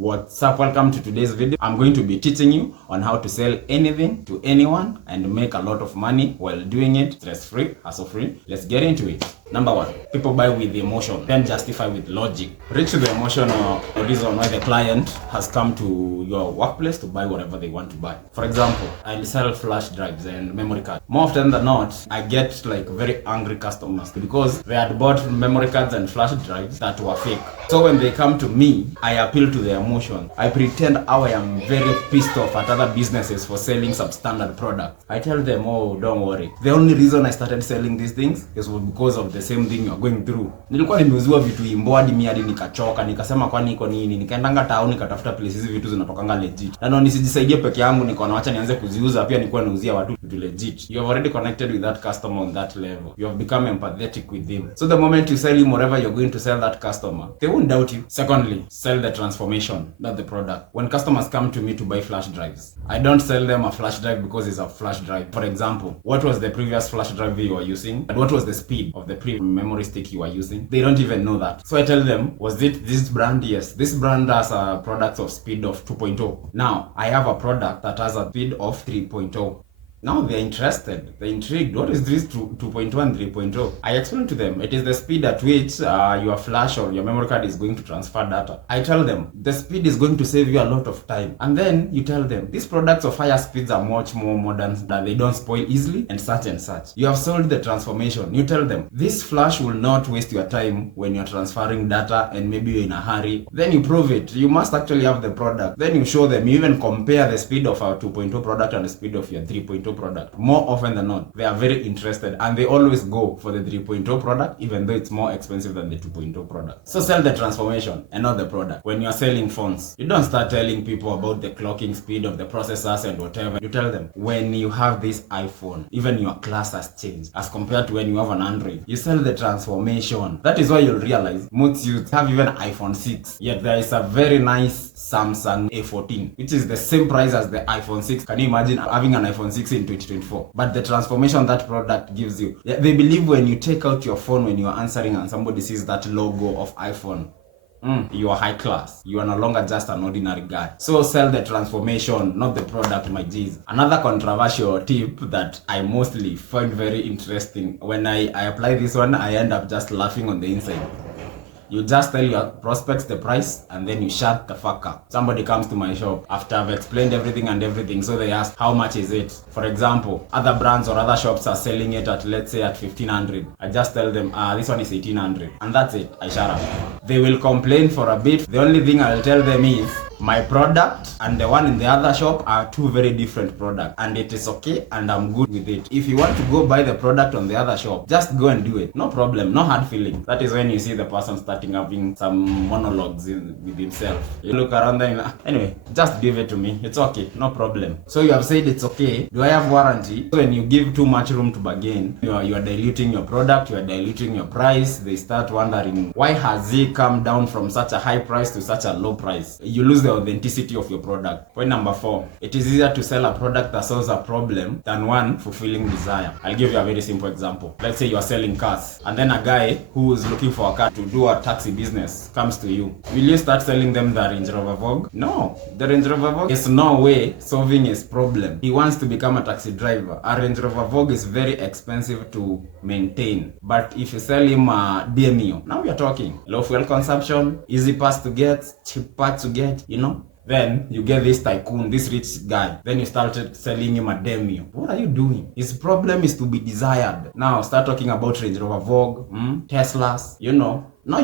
What's up? Welcome to today's video. I'm going to be teaching you on how to sell anything to anyone and make a lot of money while doing it stress-free, hassle-free. Let's get into it. Number one, people buy with emotion, then justify with logic. Reach the emotion or reason why the client has come to your workplace to buy whatever they want to buy. For example, I sell flash drives and memory cards. More often than not, I get like very angry customers because they had bought memory cards and flash drives that were fake. So when they come to me, I appeal to their emotion. I pretend how I am very pissed off at other businesses for selling substandard products. I tell them, oh, don't worry. The only reason I started selling these things is because of the same thing you're going through. Nilikuwa nimeuziwa vitu imbo hadi mimi hadi nikachoka, nikasema kwani iko nini? Nikaendanga town nikatafuta places vitu zinatokanga legit. Na nisijisaidie peke yangu, niko na acha nianze kuziuza pia nikuwa nauzia watu vitu legit. You have already connected with that customer on that level. You have become empathetic with him. So the moment you sell him whatever you're going to sell that customer, they won't doubt you. Secondly, sell the transformation, not the product. When customers come to me to buy flash drives, I don't sell them a flash drive because it's a flash drive. For example, what was the previous flash drive you were using and what was the speed of the previous memory stick you were using? They don't even know that. So I tell them, was it this brand? Yes, this brand has a product of speed of 2.0. Now I have a product that has a speed of 3.0. Now they're interested, they're intrigued. What is this 2.1 and 3.0? I explain to them, it is the speed at which your flash or your memory card is going to transfer data. I tell them, the speed is going to save you a lot of time. And then you tell them, these products of higher speeds are much more modern, that they don't spoil easily and such and such. You have sold the transformation. You tell them, this flash will not waste your time when you're transferring data and maybe you're in a hurry. Then you prove it. You must actually have the product. Then you show them, you even compare the speed of our 2.0 product and the speed of your 3.0 product. More often than not, they are very interested and they always go for the 3.0 product even though it's more expensive than the 2.0 product. So sell the transformation and not the product. When you are selling phones, you don't start telling people about the clocking speed of the processors and whatever. You tell them, when you have this iPhone, even your class has changed as compared to when you have an Android. You sell the transformation. That is why you'll realize most youths have even iPhone 6, yet there is a very nice Samsung A14 which is the same price as the iPhone 6. Can you imagine having an iPhone 6 in 2024? But the transformation that product gives you, they believe when you take out your phone when you are answering and somebody sees that logo of iPhone, you are high class. You are no longer just an ordinary guy. So sell the transformation, not the product, my G's. Another controversial tip that I mostly find very interesting, when I apply this one, I end up just laughing on the inside. You just tell your prospects the price and then you shut the fuck up. Somebody comes to my shop after I've explained everything, so they ask, how much is it? For example, other brands or other shops are selling it at, let's say, at 1500. I just tell them, this one is 1800. And that's it. I shut up. They will complain for a bit. The only thing I'll tell them is, my product and the one in the other shop are two very different products, and it is okay and I'm good with it. If you want to go buy the product on the other shop, just go and do it. No problem, no hard feelings. That is when you see the person starting having some monologues with himself. You look around them, anyway, just give it to me. It's okay, no problem. So you have said it's okay. Do I have warranty? When you give too much room to bargain, you are diluting your product, you are diluting your price. They start wondering, why has he come down from such a high price to such a low price? You lose the authenticity of your product. Point number 4, it is easier to sell a product that solves a problem than one fulfilling desire. I'll give you a very simple example. Let's say you are selling cars and then a guy who is looking for a car to do a taxi business comes to you. Will you start selling them the Range Rover Vogue? No. The Range Rover Vogue is no way solving his problem. He wants to become a taxi driver. A Range Rover Vogue is very expensive to maintain. But if you sell him a DMU, now we are talking low fuel consumption, easy parts to get, cheap parts to get, then you get this tycoon, this rich guy. Then you started selling him a demo. What are you doing? His problem is to be desired. Now start talking about Range Rover Vogue, Teslas, Now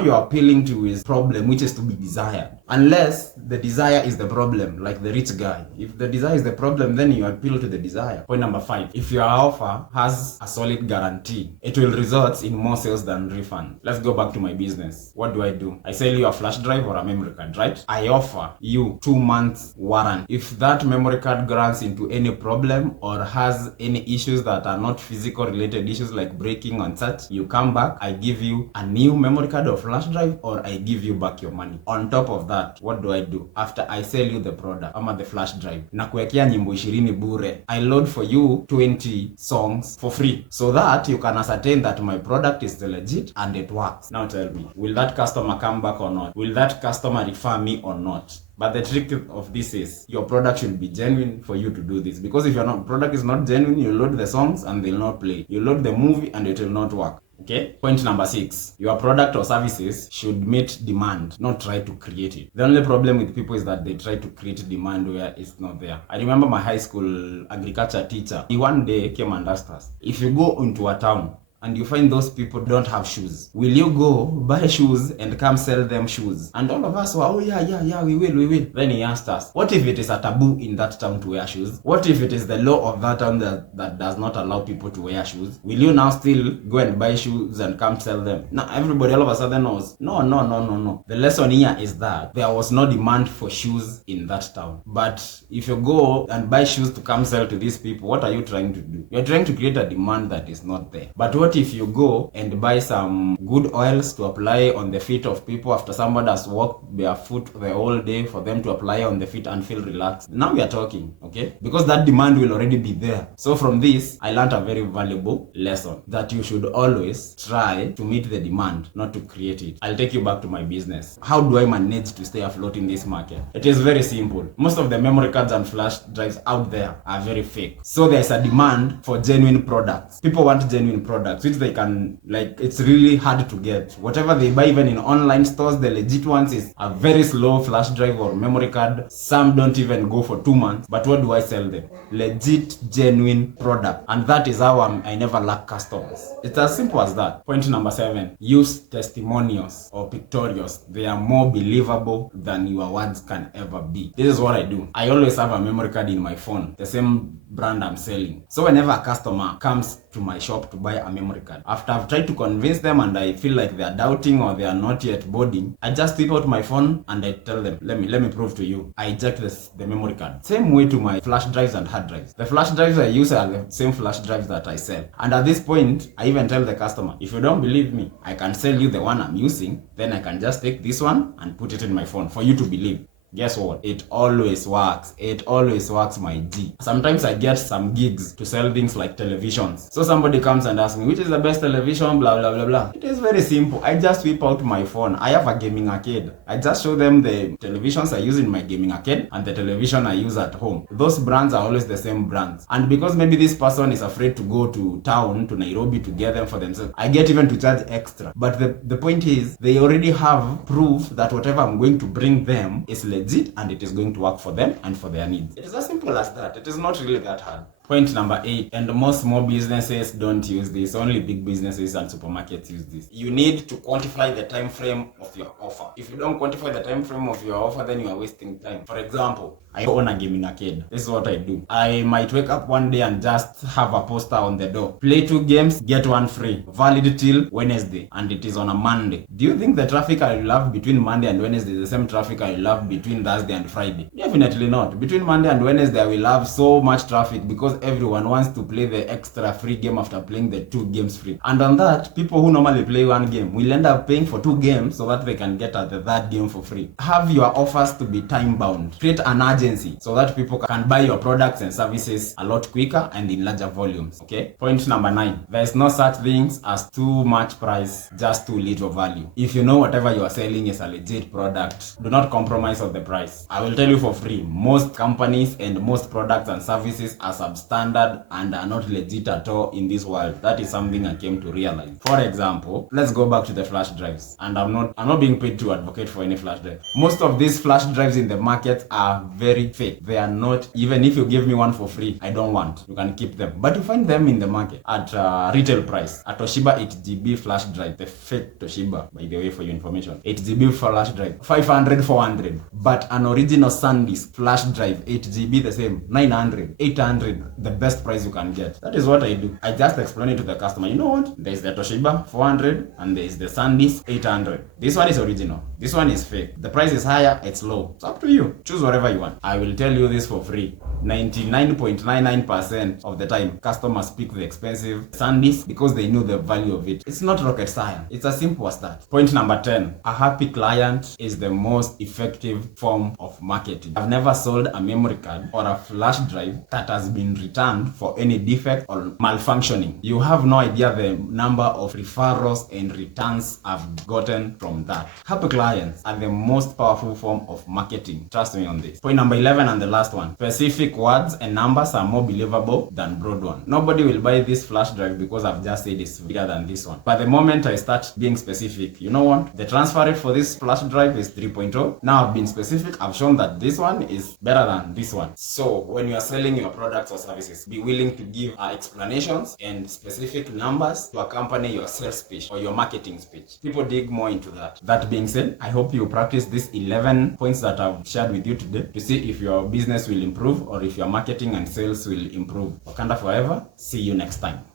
you're appealing to his problem, which is to be desired. Unless the desire is the problem, like the rich guy. If the desire is the problem, then you appeal to the desire. Point number 5, if your offer has a solid guarantee, it will result in more sales than refund. Let's go back to my business. What do? I sell you a flash drive or a memory card, right? I offer you 2 months warranty. If that memory card runs into any problem or has any issues that are not physical related issues like breaking and such, you come back, I give you an new memory card or flash drive, or I give you back your money. On top of that, what do I do? After I sell you the product, ama the flash drive, na kuwekea nyimbo 20 bure, I load for you 20 songs for free, so that you can ascertain that my product is legit and it works. Now tell me, will that customer come back or not? Will that customer refer me or not? But the trick of this is your product should be genuine for you to do this, because if your product is not genuine, you load the songs and they'll not play. You load the movie and it will not work. Okay? Point number 6. Your product or services should meet demand, not try to create it. The only problem with people is that they try to create demand where it's not there. I remember my high school agriculture teacher. He one day came and asked us, if you go into a town and you find those people don't have shoes, will you go buy shoes and come sell them shoes? And all of us were, oh yeah, we will. Then he asked us, what if it is a taboo in that town to wear shoes? What if it is the law of that town that does not allow people to wear shoes? Will you now still go and buy shoes and come sell them? Now everybody all of a sudden knows, no. The lesson here is that there was no demand for shoes in that town. But if you go and buy shoes to come sell to these people, what are you trying to do? You're trying to create a demand that is not there. But what if you go and buy some good oils to apply on the feet of people after somebody has walked barefoot the whole day, for them to apply on the feet and feel relaxed? Now we are talking, okay? Because that demand will already be there. So from this, I learned a very valuable lesson, that you should always try to meet the demand, not to create it. I'll take you back to my business. How do I manage to stay afloat in this market? It is very simple. Most of the memory cards and flash drives out there are very fake. So there's a demand for genuine products. People want genuine products, which they can, like, it's really hard to get. Whatever they buy even in online stores, the legit ones, is a very slow flash drive or memory card. Some don't even go for 2 months. But what do I sell them? Legit, genuine product. And that is how I never lack customers. It's as simple as that. Point number 7. Use testimonials or pictorials. They are more believable than your words can ever be. This is what I do. I always have a memory card in my phone, the same brand I'm selling. So whenever a customer comes to my shop to buy a memory card, after I've tried to convince them and I feel like they are doubting or they are not yet boarding, I just whip out my phone and I tell them, let me prove to you, I eject the memory card. Same way to my flash drives and hard drives. The flash drives I use are the same flash drives that I sell. And at this point, I even tell the customer, if you don't believe me, I can sell you the one I'm using, then I can just take this one and put it in my phone for you to believe. Guess what? It always works. It always works, my G. Sometimes I get some gigs to sell things like televisions. So somebody comes and asks me, which is the best television, blah, blah, blah, blah. It is very simple. I just whip out my phone. I have a gaming arcade. I just show them the televisions I use in my gaming arcade and the television I use at home. Those brands are always the same brands. And because maybe this person is afraid to go to town, to Nairobi, to get them for themselves, I get even to charge extra. But the point is, they already have proof that whatever I'm going to bring them is legit and it is going to work for them and for their needs. It is as simple as that. It is not really that hard. Point number 8, and most small businesses don't use this, only big businesses and supermarkets use this. You need to quantify the time frame of your offer. If you don't quantify the time frame of your offer, then you are wasting time. For example, I own a gaming arcade. This is what I do. I might wake up one day and just have a poster on the door. Play 2 games, get 1 free. Valid till Wednesday, and it is on a Monday. Do you think the traffic I will have between Monday and Wednesday is the same traffic I will have between Thursday and Friday? Definitely not. Between Monday and Wednesday, I will have so much traffic because everyone wants to play the extra free game after playing the 2 games free. And on that, people who normally play 1 game will end up paying for 2 games so that they can get the 3rd game for free. Have your offers to be time bound. Create an urgency so that people can buy your products and services a lot quicker and in larger volumes. Okay? Point number 9. There is no such things as too much price, just too little value. If you know whatever you are selling is a legit product, do not compromise on the price. I will tell you for free, most companies and most products and services are substandard and are not legit at all in this world. That is something I came to realize. For example, let's go back to the flash drives. And I'm not being paid to advocate for any flash drive. Most of these flash drives in the market are very fake. They are not, even if you give me one for free, I don't want. You can keep them. But you find them in the market at retail price. A Toshiba 8GB flash drive, the fake Toshiba, by the way, for your information. 8GB flash drive, 500, 400. But an original SanDisk flash drive, 8GB the same, 900, 800, the best price you can get. That is what I do. I just explain it to the customer. You know what? There is the Toshiba 400 and there is the SanDisk 800. This one is original. This one is fake. The price is higher, it's low. It's up to you. Choose whatever you want. I will tell you this for free. 99.99% of the time, customers pick the expensive SanDisk because they know the value of it. It's not rocket science. It's as simple as that. Point number 10. A happy client is the most effective form of marketing. I've never sold a memory card or a flash drive that has been returned for any defect or malfunctioning. You have no idea the number of referrals and returns I've gotten from that. Happy clients are the most powerful form of marketing. Trust me on this. Point number 11 and the last one. Specific words and numbers are more believable than broad ones. Nobody will buy this flash drive because I've just said it's bigger than this one. But the moment I start being specific, you know what? The transfer rate for this flash drive is 3.0. Now I've been specific. I've shown that this one is better than this one. So when you are selling your products or services, be willing to give explanations and specific numbers to accompany your sales pitch or your marketing speech. People dig more into that. That being said, I hope you practice these 11 points that I've shared with you today to see if your business will improve or if your marketing and sales will improve. Wakanda forever. See you next time.